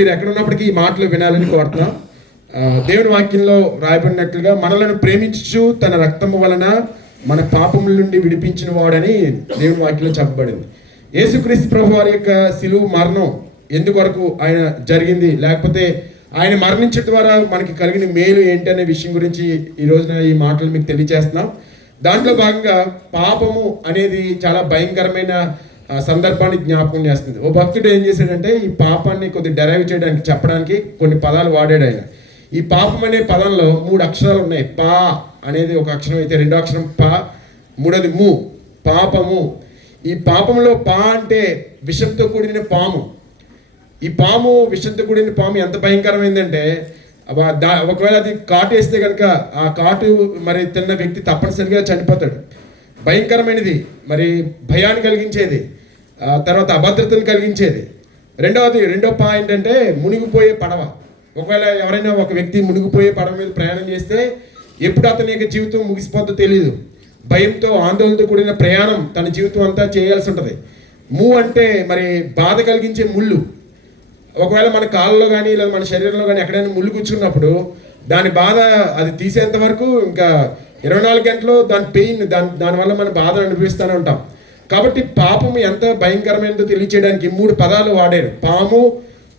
మీరు ఎక్కడ ఉన్నప్పటికీ ఈ మాటలు వినాలని కోరుతున్నాం. దేవుని వాక్యంలో రాయబడినట్లుగా మనలను ప్రేమించు తన రక్తము వలన మన పాపముల నుండి విడిపించిన వాడని దేవుని వాక్యంలో చెప్పబడింది. యేసుక్రీస్తు ప్రభు వారి యొక్క శిలువ మరణం ఎందుకొరకు ఆయన జరిగింది, లేకపోతే ఆయన మరణించడం ద్వారా మనకి కలిగిన మేలు ఏంటి అనే విషయం గురించి ఈ రోజున ఈ మాటలు మీకు తెలియజేస్తున్నాం. దాంట్లో భాగంగా పాపము అనేది చాలా భయంకరమైన సందర్భాన్ని జ్ఞాపకం చేస్తుంది. ఓ భక్తుడు ఏం చేశాడంటే ఈ పాపాన్ని కొద్ది డెరైవ్ చేయడానికి చెప్పడానికి కొన్ని పదాలు వాడాడు ఆయన. ఈ పాపం అనే పదంలో 3 అక్షరాలు ఉన్నాయి. పా అనేది ఒక అక్షరం అయితే, రెండో అక్షరం పా, మూడోది ము, పాపము. ఈ పాపంలో పా అంటే విషంతో కూడిన పాము. ఈ పాము విషంతో కూడిన పాము ఎంత భయంకరమైందంటే ఒకవేళ అది కాటు వేస్తే కనుక ఆ కాటు మరి తిన్న వ్యక్తి తప్పనిసరిగా చనిపోతాడు. భయంకరమైనది, మరి భయాన్ని కలిగించేది, తర్వాత అభద్రతను కలిగించేది. రెండో పాయింట్ అంటే మునిగిపోయే పడవ. ఒకవేళ ఎవరైనా ఒక వ్యక్తి మునిగిపోయే పడవ మీద ప్రయాణం చేస్తే ఎప్పుడు అతని యొక్క జీవితం ముగిసిపోద్దో తెలియదు. భయంతో ఆందోళనతో కూడిన ప్రయాణం తన జీవితం అంతా చేయాల్సి ఉంటుంది. ము అంటే మరి బాధ కలిగించే ముళ్ళు. ఒకవేళ మన కాళ్ళలో కానీ లేదా మన శరీరంలో కానీ ఎక్కడైనా ముళ్ళు కూర్చున్నప్పుడు దాని బాధ అది తీసేంత వరకు ఇంకా 24 గంటలు దాని పెయిన్ దానివల్ల మన బాధను అనుభవిస్తూనే ఉంటాం. కాబట్టి పాపము ఎంత భయంకరమైనదో తెలియచేయడానికి 3 పదాలు వాడారు: పాము,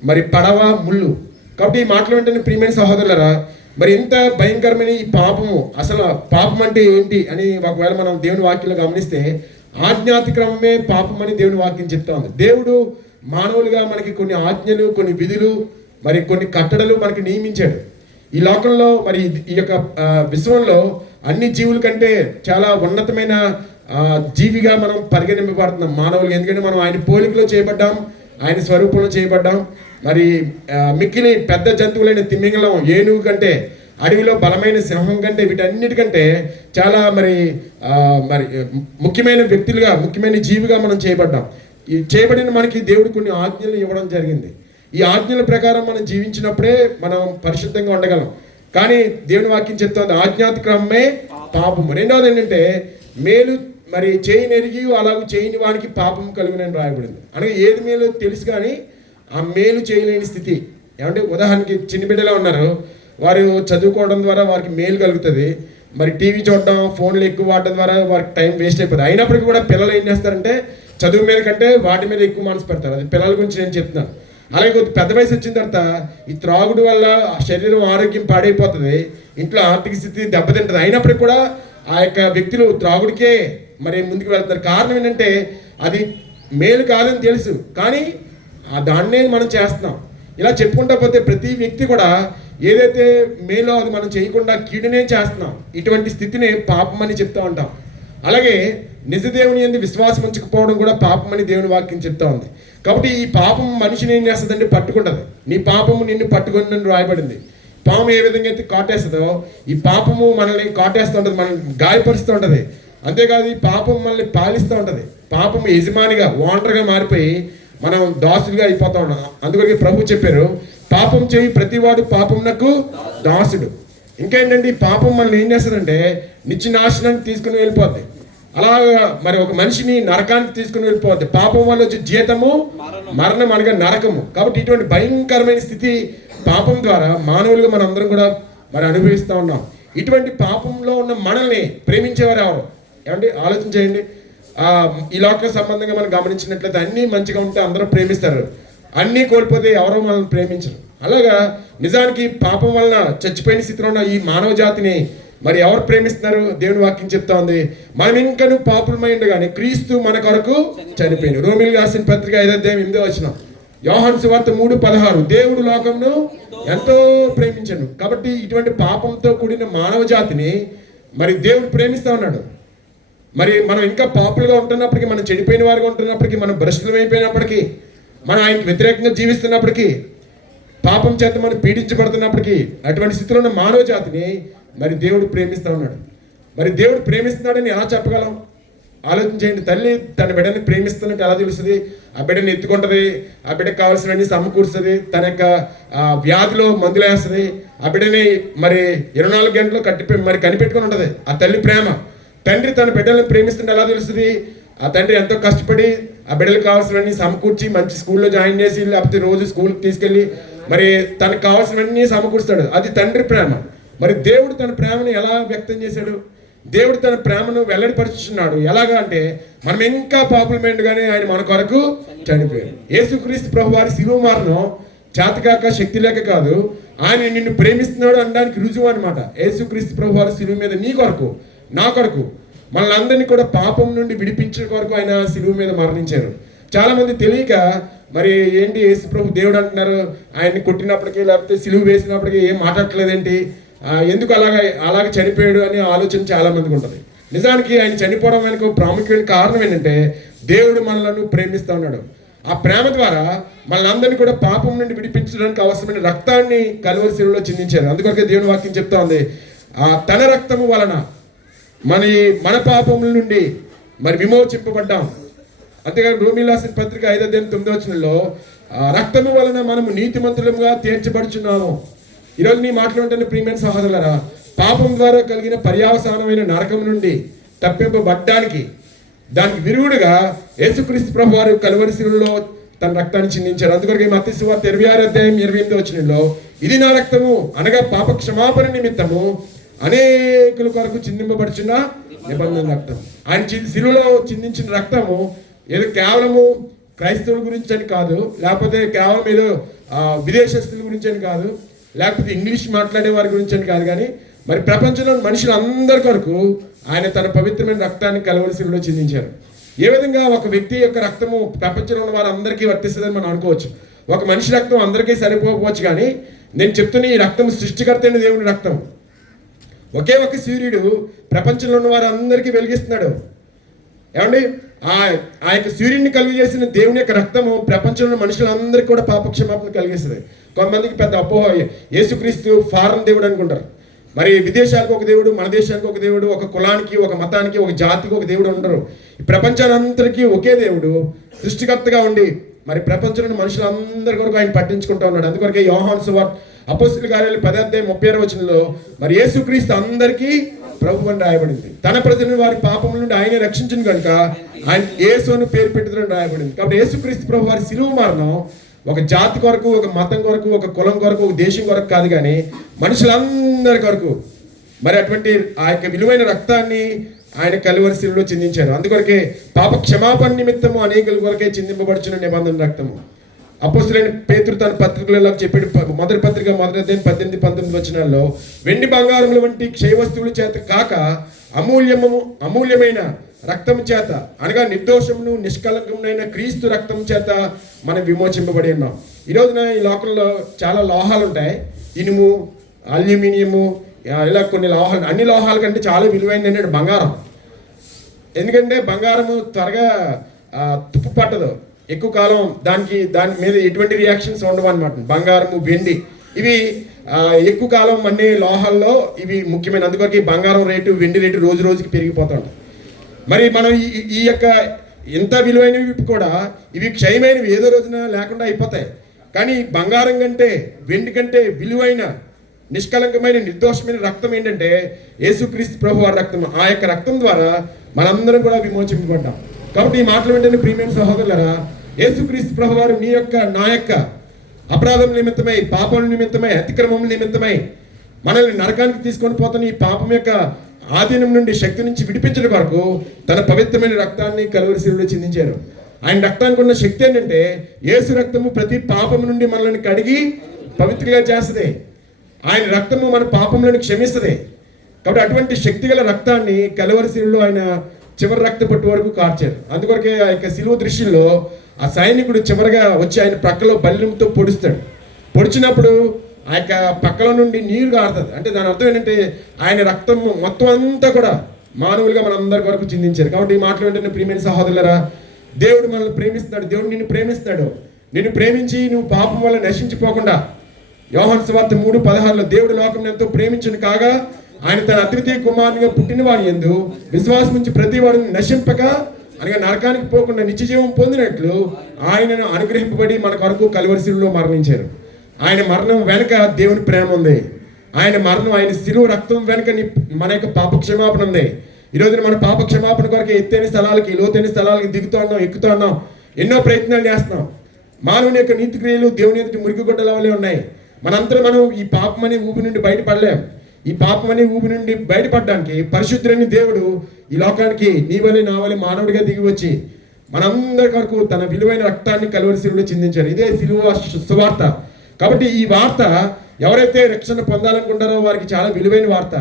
మరి పడవ, ముళ్ళు. కాబట్టి ఈ మాటలు వెంటనే ప్రియమైన సహోదరులరా, మరి ఇంత భయంకరమైన ఈ పాపము, అసలు పాపం అంటే ఏంటి అని ఒకవేళ మనం దేవుని వాక్యంలో గమనిస్తే ఆజ్ఞాతిక్రమమే పాపం అని దేవుని వాక్యం చెప్తా ఉంది. దేవుడు మానవులుగా మనకి కొన్ని ఆజ్ఞలు, కొన్ని విధులు, మరి కొన్ని కట్టడలు మనకి నియమించాడు. ఈ లోకంలో మరి ఈ యొక్క విశ్వంలో అన్ని జీవుల కంటే చాలా ఉన్నతమైన జీవిగా మనం పరిగణింపబడుతున్నాం మానవులు. ఎందుకంటే మనం ఆయన పోలికలో చేయబడ్డాం, ఆయన స్వరూపంలో చేయబడ్డాం. మరి మిక్కిలి పెద్ద జంతువులైన తిమింగలం, ఏనుగు కంటే, అడవిలో బలమైన సింహం కంటే, వీటన్నిటికంటే చాలా మరి ముఖ్యమైన వ్యక్తులుగా, ముఖ్యమైన జీవిగా మనం చేయబడ్డాం. ఈ చేయబడిన మనకి దేవుడు కొన్ని ఆజ్ఞలు ఇవ్వడం జరిగింది. ఈ ఆజ్ఞల ప్రకారం మనం జీవించినప్పుడే మనం పరిశుద్ధంగా ఉండగలం. కానీ దేవుని వాక్యం చెప్తుంది ఆజ్ఞాతిక్రమమే పాపము. రెండవది ఏంటంటే మేలు మరి చేయని ఎరిగి అలాగూ చేయని వానికి పాపం కలుగునని రాయబడింది. అనగా ఏది మేలు తెలుసు కానీ ఆ మేలు చేయలేని స్థితి. ఏమంటే ఉదాహరణకి చిన్న బిడ్డలో ఉన్నారు, వారు చదువుకోవడం ద్వారా వారికి మేలు కలుగుతుంది. మరి టీవీ చూడడం, ఫోన్లు ఎక్కువ వాడడం ద్వారా వారికి టైం వేస్ట్ అయిపోతుంది. అయినప్పటికీ కూడా పిల్లలు ఏం చేస్తారంటే చదువు మీద కంటే వాటి మీద ఎక్కువ మనసు పెడతారు. అది పిల్లల గురించి నేను చెప్తున్నాను. అలాగే కొద్ది పెద్ద వయసు వచ్చిన తర్వాత ఈ త్రాగుడు వల్ల శరీరం ఆరోగ్యం పాడైపోతుంది, ఇంట్లో ఆర్థిక స్థితి దెబ్బతింటుంది. అయినప్పటికీ కూడా ఆ యొక్క వ్యక్తులు త్రాగుడికే మరి ముందుకు వెళ్తున్నారు. కారణం ఏంటంటే అది మేలు కాదని తెలుసు, కానీ దాన్నే మనం చేస్తున్నాం. ఇలా చెప్పుకుంటా పోతే ప్రతి వ్యక్తి కూడా ఏదైతే మేలో అది మనం చేయకుండా కీడునే చేస్తున్నాం. ఇటువంటి స్థితిని పాపం అని చెప్తూ ఉంటాం. అలాగే నిజ దేవుని యందు విశ్వాసం ఉంచకపోవడం కూడా పాపం అని దేవుని వాక్యం చెప్తా ఉంది. కాబట్టి ఈ పాపం మనిషిని ఏం చేస్తుందంటే పట్టుకుంటుంది. నీ పాపము నిన్ను పట్టుకుని రాయబడింది. పాము ఏ విధంగా అయితే కాటేస్తుందో ఈ పాపము మనల్ని కాటేస్తూ ఉంటుంది, మనల్ని గాయపరుస్తూ ఉంటుంది. అంతేకాదు ఈ పాపం మనల్ని పాలిస్తూ ఉంటుంది. పాపం యజమానిగా, ఓనర్గా మారిపోయి మనం దాసులుగా అయిపోతూ ఉన్నాం. అందుకని ప్రభు చెప్పారు, పాపం చేయి ప్రతివాడు పాపమునకు దాసుడు. ఇంకా ఏంటంటే ఈ పాపం మనల్ని ఏం చేస్తుందంటే నిత్య నాశనానికి తీసుకుని వెళ్ళిపోద్ది. అలాగా మరి ఒక మనిషిని నరకానికి తీసుకుని వెళ్ళిపోద్ది. పాపం వల్ల వచ్చే జీతము మరణం, అనగా నరకము. కాబట్టి ఇటువంటి భయంకరమైన స్థితి పాపం ద్వారా మానవులుగా మనం అందరం కూడా మరి అనుభవిస్తూ ఉన్నాం. ఇటువంటి పాపంలో ఉన్న మనల్ని ప్రేమించేవారు ఎవరు? ఏమండి ఆలోచన చేయండి. ఈ లోక సంబంధంగా మనం గమనించినట్లయితే అన్నీ మంచిగా ఉంటే అందరూ ప్రేమిస్తారు, అన్నీ కోల్పోతే ఎవరో మనల్ని ప్రేమించరు. అలాగా నిజానికి పాపం వలన చచ్చిపోయిన స్థితిలో ఉన్న ఈ మానవ జాతిని మరి ఎవరు ప్రేమిస్తున్నారు? దేవుని వాక్యం చెప్తా ఉంది, మనం ఇంకను పాపులమై ఉండగానే క్రీస్తు మన కొరకు చనిపోయింది. రోమిలు రాసిన పత్రిక 5:8 యోహాను సువార్త 3:16 దేవుడు లోకంను ఎంతో ప్రేమించను. కాబట్టి ఇటువంటి పాపంతో కూడిన మానవ జాతిని మరి దేవుడు ప్రేమిస్తూ ఉన్నాడు. మరి మనం ఇంకా పాపులుగా ఉంటున్నప్పటికీ, మనం చెడిపోయిన వారిగా ఉంటున్నప్పటికీ, మనం భ్రష్టులమైపోయినప్పటికీ, మనం ఆయనకి వ్యతిరేకంగా జీవిస్తున్నప్పటికీ, పాపం చేత మనం పీడించబడుతున్నప్పటికీ, అటువంటి స్థితిలో ఉన్న మానవ జాతిని మరి దేవుడు ప్రేమిస్తూ ఉన్నాడు. మరి దేవుడు ప్రేమిస్తున్నాడని ఎలా చెప్పగలం? ఆలోచన చేయండి. తల్లి తన బిడ్డని ప్రేమిస్తున్నట్టు ఎలా తెలుస్తుంది? ఆ బిడ్డని ఎత్తుకుంటుంది, ఆ బిడ్డకు కావాల్సినవన్నీ సమకూరుస్తుంది, తన యొక్క వ్యాధిలో మందులు వేస్తుంది, ఆ బిడ్డని మరి 24 గంటలు మరి కనిపెట్టుకుని ఉంటుంది. ఆ తల్లి ప్రేమ. తండ్రి తన బిడ్డలను ప్రేమిస్తుంటే ఎలా తెలుస్తుంది? ఆ తండ్రి ఎంతో కష్టపడి ఆ బిడ్డలకు కావాల్సినవన్నీ సమకూర్చి మంచి స్కూల్లో జాయిన్ చేసి, లేకపోతే రోజు స్కూల్కి తీసుకెళ్ళి మరి తనకు కావాల్సినవన్నీ సమకూరుస్తాడు. అది తండ్రి ప్రేమ. మరి దేవుడు తన ప్రేమను ఎలా వ్యక్తం చేశాడు? దేవుడు తన ప్రేమను వెల్లడిపరుచున్నాడు. ఎలాగా అంటే, మనం ఇంకా పాపులమెంట్గానే ఆయన మన కొరకు చనిపోయాడు. యేసుక్రీస్తు ప్రభువారి శిలువ మరణం చేతకాక శక్తి లేక కాదు, ఆయన నిన్ను ప్రేమిస్తున్నాడు అనడానికి రుజువు అనమాట. యేసుక్రీస్తు ప్రభువారి శిలువ మీద నీ కొరకు, నా కొరకు, మనల్ని అందరినీ కూడా పాపం నుండి విడిపించే కొరకు ఆయన శిలువ మీద మరణించారు. చాలా మంది తెలియక మరి ఏంటి యేసు ప్రభు దేవుడు అంటున్నారు, ఆయన్ని కొట్టినప్పటికీ లేకపోతే శిలువ వేసినప్పటికీ ఏం మాట్లాడట్లేదేంటి, ఎందుకు అలాగే చనిపోయాడు అనే ఆలోచన చాలా మందికి ఉంటుంది. నిజానికి ఆయన చనిపోవడం వెనుక ప్రాముఖ్యమైన కారణం ఏంటంటే, దేవుడు మనలను ప్రేమిస్తూ ఉన్నాడు. ఆ ప్రేమ ద్వారా మనల్ని కూడా పాపం నుండి విడిపించడానికి అవసరమైన రక్తాన్ని కలువరి శిలువలో చిందించారు. అందుకొరకే దేవుని వాక్యం చెప్తా ఉంది, తన రక్తము వలన మన పాపముల నుండి మరి విమోచింపబడ్డాం. అంతేగాని రోమీయులకు రాసిన పత్రిక 5:9 రక్తము వలన మనము నీతిమంతులుగా తీర్చబడుచున్నాము. ఈరోజు నీ మాట్లాడుతున్న ప్రియమైన సహోదరులారా, పాపం ద్వారా కలిగిన పర్యావసానమైన నరకం నుండి తప్పింపబడ్డానికి దానికి విరుగుడుగా యేసుక్రీస్తు ప్రభువారు కలువరి శిలువలో తన రక్తాన్ని చిందించారు. అందుకొరకు మత్తయి సువార్త 26:28 ఇది నా రక్తము అనగా పాప క్షమాపణ నిమిత్తము అనేకుల కొరకు చిందింపబడుచున్న నిబంధన రక్తం. ఆయన శిలువలో చిందించిన రక్తము ఏదో కేవలము క్రైస్తవుల గురించి అని కాదు, లేకపోతే కేవలం ఏదో విదేశస్తుల గురించి అని కాదు, లేకపోతే ఇంగ్లీష్ మాట్లాడే వారి గురించి అని కాదు, కానీ మరి ప్రపంచంలోని మనుషులందరి కొరకు ఆయన తన పవిత్రమైన రక్తాన్ని కలువరి శిలువలో చిందించారు. ఏ విధంగా ఒక వ్యక్తి యొక్క రక్తము ప్రపంచంలో ఉన్న వారందరికీ వర్తిస్తుందని మనం అనుకోవచ్చు. ఒక మనిషి రక్తం అందరికీ సరిపోవచ్చు, కానీ నేను చెప్తున్న ఈ రక్తం సృష్టికర్త అయిన దేవుని రక్తం. ఒకే ఒక సూర్యుడు ప్రపంచంలో ఉన్న వారందరికీ వెలిగిస్తున్నాడు. ఏమండి, ఆ యొక్క సూర్యుడిని కలుగు చేసిన దేవుని యొక్క రక్తము ప్రపంచంలో మనుషులందరికీ కూడా పాపక్షమాపణ కలిగిస్తుంది. కొంతమందికి పెద్ద అపోహ, యేసుక్రీస్తు ఫారెన్ దేవుడు అనుకుంటారు. మరి విదేశాలకు ఒక దేవుడు, మన దేశానికి ఒక దేవుడు, ఒక కులానికి, ఒక మతానికి, ఒక జాతికి ఒక దేవుడు ఉండరు. ఈ ప్రపంచానంతరికీ ఒకే దేవుడు సృష్టికర్తగా ఉండి మరి ప్రపంచంలోని మనుషులందరి కొరకు ఆయన పట్టించుకుంటూ ఉన్నాడు. అందుకొరకే యోహాను సువార్త అపోస్తలుల కార్యాలు 10:36 మరి యేసుక్రీస్తు అందరికీ ప్రభు అని రాయబడింది. తన ప్రజలను వారి పాపముల నుండి ఆయన రక్షించిన కనుక ఆయన యేసు అని పేరు పెట్టిందని రాయబడింది. కాబట్టి యేసుక్రీస్తు ప్రభు వారి శిలువ మరణం ఒక జాతి కొరకు, ఒక మతం కొరకు, ఒక కులం కొరకు, ఒక దేశం కొరకు కాదు, కానీ మనుషులందరి కొరకు మరి అటువంటి ఆ యొక్క విలువైన రక్తాన్ని ఆయన కలువరి శిలువలో చిందించారు. అందుకొరకే పాప క్షమాపణ నిమిత్తము అనేకుల కొరకే చిందింపబడుచున్న నిబంధన రక్తము. అపోస్తలుడైన పేతురు తన పత్రికలలో చెప్పాడు, మొదటి పత్రిక 18-19 వెండి బంగారముల వంటి క్షయ వస్తువుల చేత కాక అమూల్యమైన రక్తం చేత అనగా నిర్దోషమును నిష్కలంకమునైన క్రీస్తు రక్తం చేత మనం విమోచింపబడి ఉన్నాం. ఈ రోజున ఈ లోకంలో చాలా లోహాలు ఉంటాయి, ఇనుము, అల్యూమినియము, ఇలా కొన్ని లోహాలు. అన్ని లోహాల కంటే చాలా విలువైనది ఏంటంటే బంగారం. ఎందుకంటే బంగారము త్వరగా తుప్పు పట్టదు, ఎక్కువ కాలం దాని మీద ఎటువంటి రియాక్షన్స్ ఉండవు అనమాట. బంగారము, వెండి ఇవి ఎక్కువ కాలం అన్ని లోహాల్లో ఇవి ముఖ్యమైన. అందుకొరకు బంగారం రేటు, వెండి రేటు రోజు రోజుకి పెరిగిపోతుంది. మరి మనం ఈ యొక్క ఎంత విలువైనవి కూడా ఇవి క్షయమైనవి ఏదో రోజున లేకుండా అయిపోతాయి. కానీ బంగారం కంటే, వెండి కంటే విలువైన, నిష్కలంకమైన, నిర్దోషమైన రక్తం ఏంటంటే యేసుక్రీస్తు ప్రభు వారి రక్తం. ఆ యొక్క రక్తం ద్వారా మనందరం కూడా విమోచింపబడ్డాం. కాబట్టి ఈ మాటలు వెంటనే ప్రియమైన సహోదరులారా, యేసుక్రీస్తు ప్రభు వారు నీ యొక్క, నా యొక్క అపరాధం నిమిత్తమై, పాపం నిమిత్తమై, అతిక్రమం నిమిత్తమై మనల్ని నరకానికి తీసుకొని పోతున్న ఈ పాపం యొక్క ఆధీనం నుండి, శక్తి నుంచి విడిపించడం వరకు తన పవిత్రమైన రక్తాన్ని కలువరి శిలువలో చిందించారు. ఆయన రక్తానికి ఉన్న శక్తి ఏంటంటే యేసు రక్తము ప్రతి పాపం నుండి మనల్ని కడిగి పవిత్రంగా చేస్తుంది. ఆయన రక్తము మన పాపములను క్షమిస్తుంది. కాబట్టి అటువంటి శక్తిగల రక్తాన్ని కలువరి శిలువలో ఆయన చివరి రక్త పట్టు వరకు కార్చారు. అందుకొరకే ఆ యొక్క శిలువ దృశ్యంలో ఆ సైనికుడు చివరిగా వచ్చి ఆయన పక్కలో బల్లెంతో పొడుస్తాడు. పొడిచినప్పుడు ఆ యొక్క పక్కలో నుండి నీరు కారుతుంది. అంటే దాని అర్థం ఏంటంటే ఆయన రక్తం మొత్తం అంతా కూడా మానవులుగా మన అందరి వరకు చిందించారు. కాబట్టి ఈ మాటలు ఏంటంటే ప్రియమైన సహోదరులారా, దేవుడు మనల్ని ప్రేమిస్తున్నాడు. దేవుడు నిన్ను ప్రేమిస్తాడు. నిన్ను ప్రేమించి నువ్వు పాపం వల్ల నశించిపోకుండా, యోహాను సువార్త 3:16 దేవుడు లోకం ఎంతో ప్రేమించును కాగా ఆయన తన అద్వితీయ కుమారునిగా పుట్టిన వాడి యందు విశ్వాసం నుంచి ప్రతి వాడిని నశింపక అనగా నరకానికి పోకుండా నిత్య జీవం పొందినట్లు ఆయనను అనుగ్రహింపబడి మన కొరకు కలువరి శిలువలో మరణించారు. ఆయన మరణం వెనుక దేవుని ప్రేమ ఉంది. ఆయన మరణం, ఆయన శిలువ రక్తం వెనుక మన యొక్క పాప క్షమాపణ ఉంది. ఈరోజు మన పాప క్షమాపణ కొరకు ఎత్తైన స్థలాలకి, లోతైన స్థలాలకి దిగుతూ ఉన్నాం, ఎక్కుతూ ఉన్నాం. ఎన్నో ప్రయత్నాలు చేస్తున్నాం. మానవుని యొక్క నీతి క్రియలు దేవుని ఎదుటి మురికి గుడ్డల వల్లే ఉన్నాయి. మనం ఈ పాపం అనే ఊపి నుండి బయటపడలేం. ఈ పాపం అనే ఊపి నుండి బయటపడడానికి పరిశుద్ధుడైన దేవుడు ఈ లోకానికి నీ వలె నా వలె మానవుడిగా దిగి వచ్చి మనందరి కొరకు తన విలువైన రక్తాన్ని కలువరి శిలువలో చిందించారు. ఇదే శిలువ సువార్త. కాబట్టి ఈ వార్త ఎవరైతే రక్షణ పొందాలనుకుంటారో వారికి చాలా విలువైన వార్త.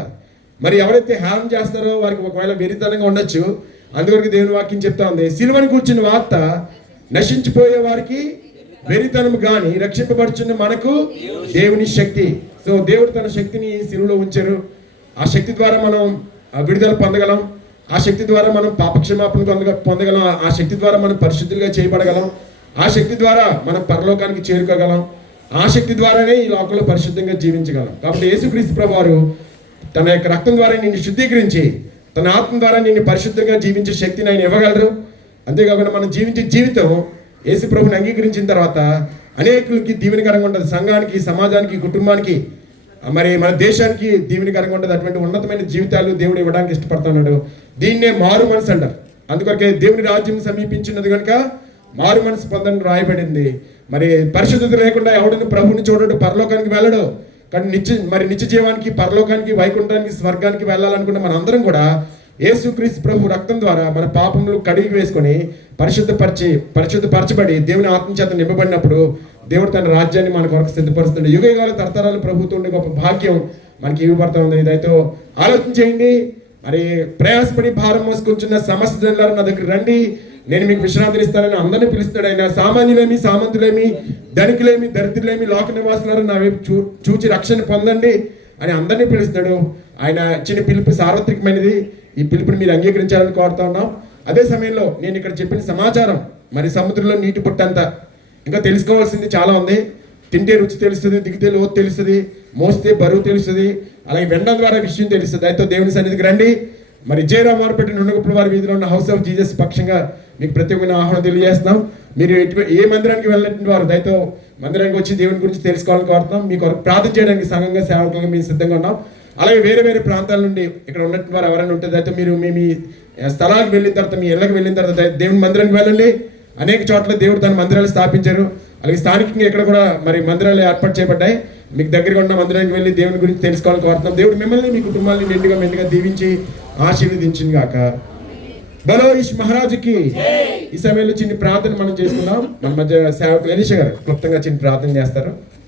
మరి ఎవరైతే హేళన చేస్తారో వారికి ఒకవేళ వెరితనంగా ఉండొచ్చు. అందువరకు దేవుని వాక్యం చెప్తా ఉంది, సిలువని కూర్చున్న వార్త నశించిపోయే వారికి వెరితనము గాని రక్షింపబడుచున్న మనకు దేవుని శక్తి. సో దేవుడు తన శక్తిని సిలువలో ఉంచారు. ఆ శక్తి ద్వారా మనం విడుదల పొందగలం. ఆ శక్తి ద్వారా మనం పాపక్షమాపణ పొందగలం. ఆ శక్తి ద్వారా మనం పరిశుద్ధులుగా చేయబడగలం. ఆ శక్తి ద్వారా మనం పరలోకానికి చేరుకోగలం. ఆ శక్తి ద్వారానే ఈ లోకంలో పరిశుద్ధంగా జీవించగలం. కాబట్టి యేసుక్రీస్తు ప్రభువారు తన యొక్క రక్తం ద్వారా నిన్ను శుద్ధీకరించి తన ఆత్మ ద్వారా నిన్ను పరిశుద్ధంగా జీవించే శక్తిని ఆయన ఇవ్వగలరు. అంతేకాకుండా మనం జీవించే జీవితం యేసు ప్రభుని అంగీకరించిన తర్వాత అనేకులకి దీవెనకరంగా ఉంటుంది. సంఘానికి, సమాజానికి, కుటుంబానికి, మరి మన దేశానికి దీవెనకరంగా ఉంటుంది. అటువంటి ఉన్నతమైన జీవితాలు దేవుడు ఇవ్వడానికి ఇష్టపడుతున్నాడు. దీన్నే మారు మనసు అంటారు. అందుకొరకే దేవుని రాజ్యం సమీపించినది కనుక మారు మనసు పొందని రాయబడింది. మరి పరిశుద్ధత లేకుండా ఎవడిని ప్రభుని చూడడు, పరలోకానికి వెళ్ళడు. కానీ నిత్య జీవానికి, పరలోకానికి, వైకుంఠానికి, స్వర్గానికి వెళ్ళాలనుకున్న మన అందరం కూడా యేసుక్రీస్తు ప్రభు రక్తం ద్వారా మన పాపములు కడిగి వేసుకొని పరిశుద్ధపరచబడి దేవుని ఆత్మచేత నింపబడినప్పుడు దేవుడు తన రాజ్యాన్ని మన కొరకు సిద్ధపరుస్తుంది. యుగయుగాల తరతరాలు ప్రభుత్వం ఉండే గొప్ప భాగ్యం మనకి ఇవ్వబడతా ఉంది. ఇదైతే ఆలోచన చేయండి. మరి ప్రయాసపడి భారం మోసుకొచ్చున్న సమస్త జనులారా నా దగ్గర రండి, నేను మీకు విశ్రాంతిని ఇస్తానని అందరినీ పిలుస్తున్నాడు ఆయన. సామాన్యులేమి, సామంతులేమి, ధనికులేమి, దరిద్రులేమి, లోక నివాసులారా నా వైపు చూచి రక్షణ పొందండి అని అందరినీ పిలుస్తున్నాడు. ఆయన ఇచ్చిన పిలుపు సార్వత్రికమైనది. ఈ పిలుపుని మీరు అంగీకరించాలని కోరుతా ఉన్నాం. అదే సమయంలో నేను ఇక్కడ చెప్పిన సమాచారం మరి సముద్రంలో నీటి పుట్టంతా ఇంకా తెలుసుకోవాల్సింది చాలా ఉంది. తింటే రుచి తెలుస్తుంది, దిగితే లోతు తెలుస్తుంది, మోస్తే బరువు తెలుస్తుంది, అలాగే వెండం ద్వారా విషయం తెలుస్తుంది. అయితే దేవుని సన్నిధికి రండి. మరి జయరామారుపేట నుండగొప్పల వారి వీధిలో ఉన్న హౌస్ ఆఫ్ జీసస్ పక్షంగా మీకు ప్రత్యేకమైన ఆహ్వానం తెలియజేస్తున్నాం. మీరు ఏ మందిరానికి వెళ్ళినటువంటి వారు దయతో మందిరానికి వచ్చి దేవుని గురించి తెలుసుకోవాలని కోరుతున్నాం. మీకు ప్రార్థన చేయడానికి సంఘంగా సేవకులుగా మేము సిద్ధంగా ఉన్నాం. అలాగే వేరే వేరే ప్రాంతాల నుండి ఇక్కడ ఉన్నటువంటి వారు ఎవరైనా ఉంటే అయితే మీరు మీ స్థలాలకు వెళ్ళిన తర్వాత, మీ ఇళ్ళకి వెళ్ళిన తర్వాత దేవుని మందిరానికి వెళ్ళండి. అనేక చోట్ల దేవుడు తన మందిరాలు స్థాపించారు. అలాగే స్థానికంగా ఇక్కడ కూడా మరి మందిరాలు ఏర్పాటు చేయబడ్డాయి. మీకు దగ్గరగా ఉన్న మందిరానికి వెళ్ళి దేవుని గురించి తెలుసుకోవాలని కోరుతున్నాం. దేవుడు మిమ్మల్ని, మీ కుటుంబాన్ని మెండుగా దీవించి ఆశీర్వదించింది గాక. బలో ఈష్ మహారాజుకి. ఈ సమయంలో చిన్న ప్రార్థన మనం చేసుకుందాం. మన మధ్య సేవకులు ఎలీషా గారు క్లుప్తంగా చిన్న ప్రార్థన చేస్తారు.